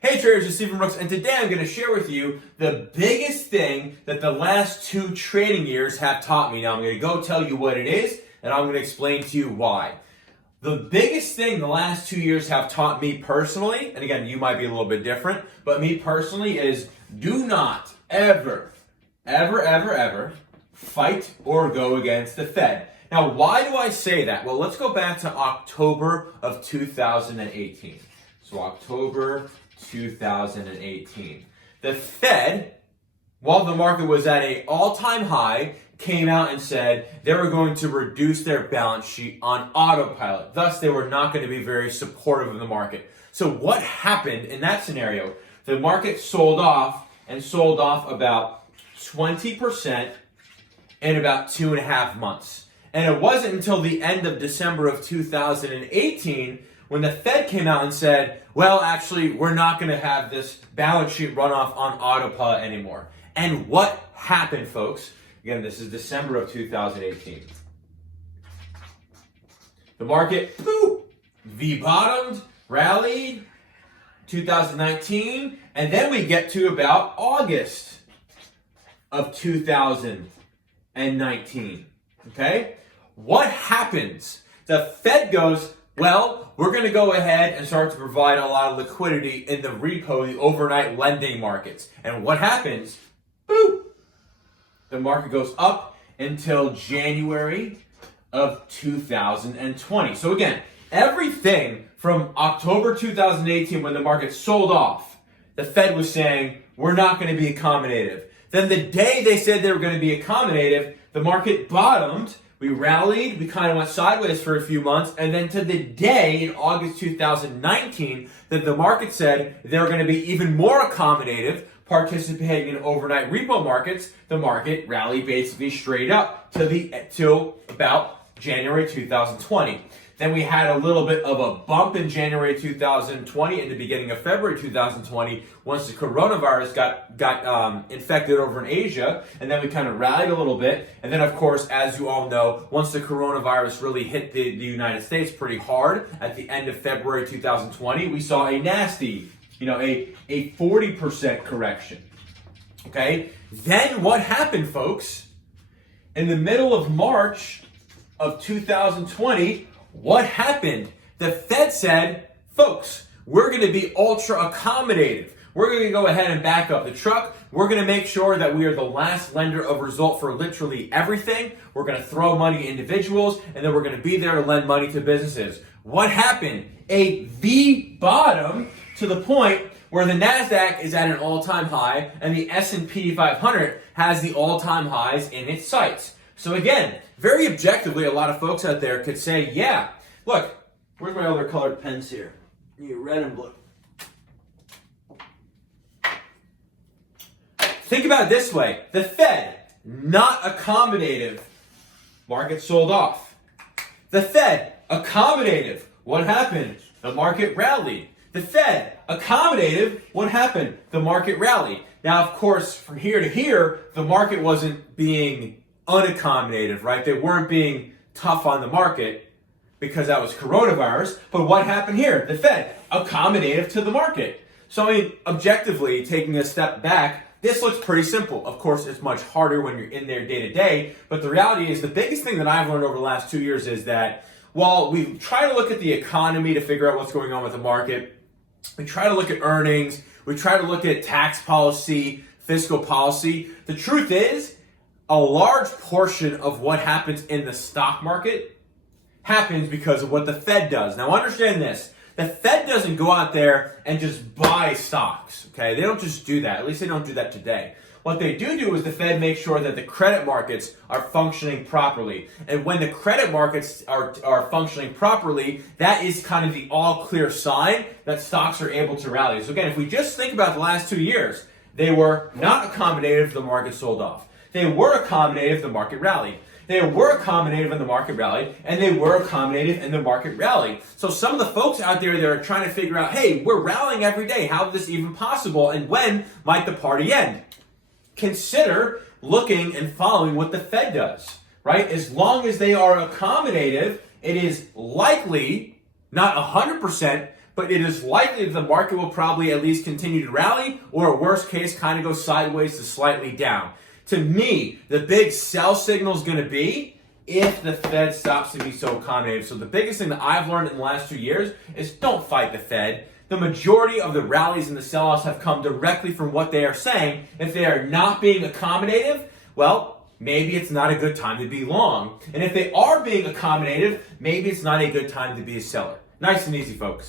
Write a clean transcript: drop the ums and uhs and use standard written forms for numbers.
Hey traders, it's Stephen Brooks, and today I'm going to share with you the biggest thing that the last 2 trading years have taught me. Now I'm going to go tell you what it is, and I'm going to explain to you why. The biggest thing the last 2 years have taught me personally, and again, you might be a little bit different, but me personally is do not ever fight or go against the Fed. Now, why do I say that? Well, let's go back to October of 2018. So October 2018. The Fed, while the market was at an all-time high, came out and said they were going to reduce their balance sheet on autopilot. Thus, they were not going to be very supportive of the market. So what happened in that scenario? The market sold off about 20% in about 2.5 months. And it wasn't until the end of December of 2018 when the Fed came out and said, well, actually, we're not going to have this balance sheet runoff on autopilot anymore. And what happened, folks? Again, this is December of 2018. The market, V-bottomed, rallied, 2019, and then we get to about August of 2019. Okay? What happens? The Fed goes, well, we're going to go ahead and start to provide a lot of liquidity in the repo, the overnight lending markets. And what happens? Boop! The market goes up until January of 2020. So again, everything from October 2018 when the market sold off, the Fed was saying, we're not going to be accommodative. Then the day they said they were going to be accommodative, the market bottomed. We rallied, we kind of went sideways for a few months, and then to the day in August 2019 that the market said they were going to be even more accommodative, participating in overnight repo markets, the market rallied basically straight up till about January 2020. Then we had a little bit of a bump in January 2020 and the beginning of February 2020 once the coronavirus got infected over in Asia, and then we kind of rallied a little bit. And then, of course, as you all know, once the coronavirus really hit the United States pretty hard at the end of February 2020, we saw a nasty, a 40% correction. Okay? Then what happened, folks? In the middle of March of 2020, what happened? The Fed said, folks, we're going to be ultra accommodative. We're going to go ahead and back up the truck. We're going to make sure that we are the last lender of result for literally everything. We're going to throw money to individuals, and then we're going to be there to lend money to businesses. What happened? A V bottom to the point where the NASDAQ is at an all-time high and the S&P 500 has the all-time highs in its sights. So again, very objectively, a lot of folks out there could say, yeah, look, where's my other colored pens here? Red and blue. Think about it this way. The Fed, not accommodative. Market sold off. The Fed, accommodative. What happened? The market rallied. The Fed, accommodative. What happened? The market rallied. Now, of course, from here to here, the market wasn't being unaccommodative, right? They weren't being tough on the market because that was coronavirus. But what happened here? The Fed, accommodative to the market. So, I mean, objectively, taking a step back, this looks pretty simple. Of course, it's much harder when you're in there day to day. But the reality is the biggest thing that I've learned over the last 2 years is that while we try to look at the economy to figure out what's going on with the market, we try to look at earnings, we try to look at tax policy, fiscal policy, the truth is, a large portion of what happens in the stock market happens because of what the Fed does. Now understand this. The Fed doesn't go out there and just buy stocks, okay? They don't just do that. At least they don't do that today. What they do is the Fed makes sure that the credit markets are functioning properly. And when the credit markets are functioning properly, that is kind of the all clear sign that stocks are able to rally. So again, if we just think about the last 2 years, they were not accommodative, the market sold off. They were accommodative, the market rallied. They were accommodative and the market rallied, and they were accommodative and the market rallied. So some of the folks out there that are trying to figure out, hey, we're rallying every day. How is this even possible? And when might the party end? Consider looking and following what the Fed does, right? As long as they are accommodative, it is likely, not 100%, but it is likely that the market will probably at least continue to rally, or worst case, kind of go sideways to slightly down. To me, the big sell signal is going to be if the Fed stops to be so accommodative. So the biggest thing that I've learned in the last 2 years is don't fight the Fed. The majority of the rallies and the sell-offs have come directly from what they are saying. If they are not being accommodative, well, maybe it's not a good time to be long. And if they are being accommodative, maybe it's not a good time to be a seller. Nice and easy, folks.